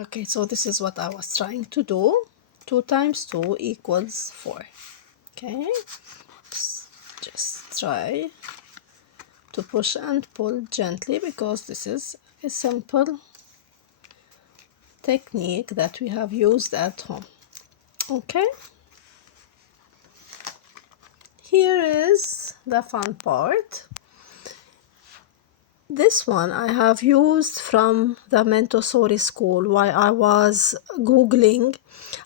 Okay, so this is what I was trying to do. 2 times 2 equals 4. Okay, just try to push and pull gently because this is a simple technique that we have used at home. Okay, here is the fun part. This one I have used from the Montessori school. While I was googling,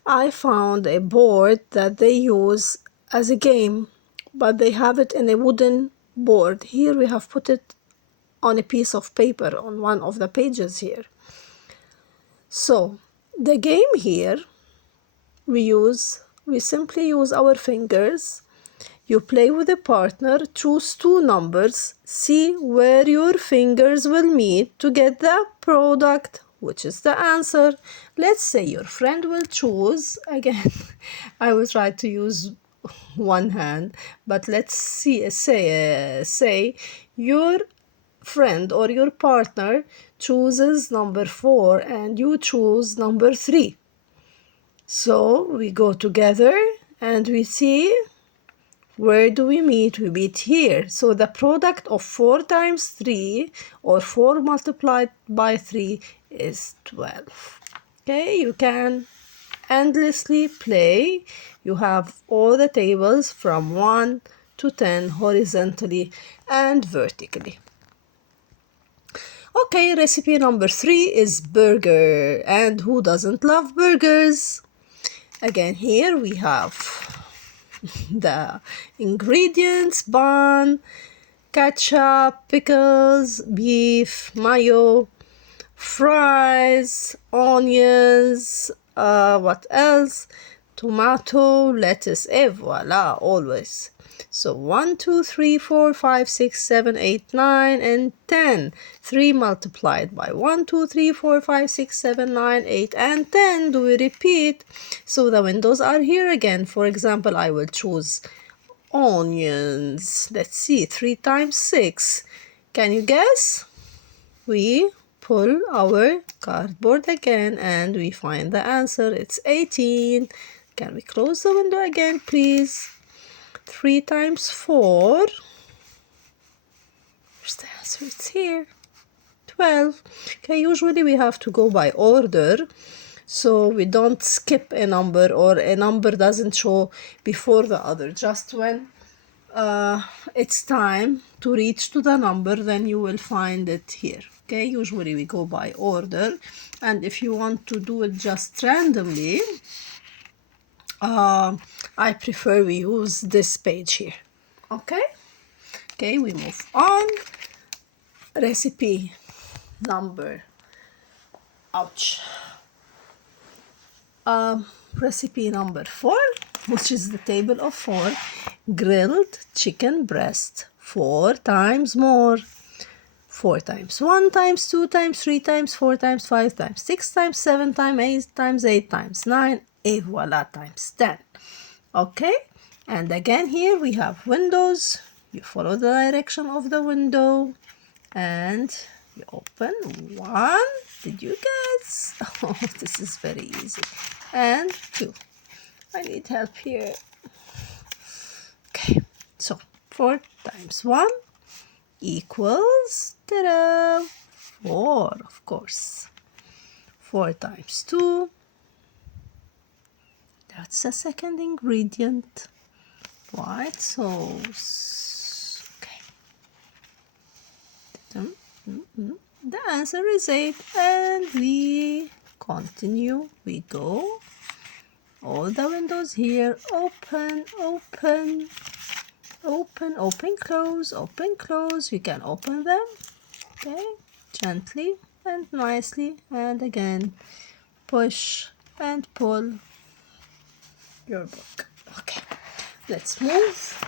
I found a board that they use as a game, but they have it in a wooden board. Here we have put it on a piece of paper on one of the pages here. So the game here, we simply use our fingers. You play with a partner, choose 2 numbers, see where your fingers will meet to get the product, which is the answer. Let's say your friend will choose, again, I will try to use one hand, but let's say your friend or your partner chooses number 4 and you choose number 3. So we go together and we see, where do we meet? We meet here. So the product of 4 times 3 or 4 multiplied by 3 is 12. Okay, you can endlessly play. You have all the tables from 1 to 10 horizontally and vertically. Okay, recipe number 3 is burger. And who doesn't love burgers? Again, here we have the ingredients: bun, ketchup, pickles, beef, mayo, fries, onions, what else? Tomato, lettuce, et voila, always. So 1, 2, 3, 4, 5, 6, 7, 8, 9, and 10. 3 multiplied by 1, 2, 3, 4, 5, 6, 7, 9, 8, and 10. Do we repeat? So the windows are here again. For example, I will choose onions. Let's see, 3 times 6. Can you guess? We pull our cardboard again and we find the answer. It's 18. Can we close the window again, please? 3 times 4. Where's the answer? It's here. 12. Okay, usually we have to go by order, so we don't skip a number or a number doesn't show before the other. Just when it's time to reach to the number, then you will find it here. Okay, usually we go by order, and if you want to do it just randomly, I prefer we use this page here. Okay, we move on. Recipe number, recipe number 4, which is the table of 4. Grilled chicken breast 4 times more. 4 times 1 times 2 times 3 times 4 times 5 times 6 times 7 times 8 times 8 times 9, et voila, times 10. Okay, and again here we have windows. You follow the direction of the window and you open 1. Did you guess? Oh, this is very easy. And 2. I need help here. Okay, so 4 times 1 equals, ta-da, 4, of course. 4 times 2, that's the second ingredient. White sauce. Okay. The answer is 8, and we continue. We go. All the windows here. Open, open, open, open, close, open, close. You can open them. Okay, gently and nicely, and again push and pull your book. Okay, let's move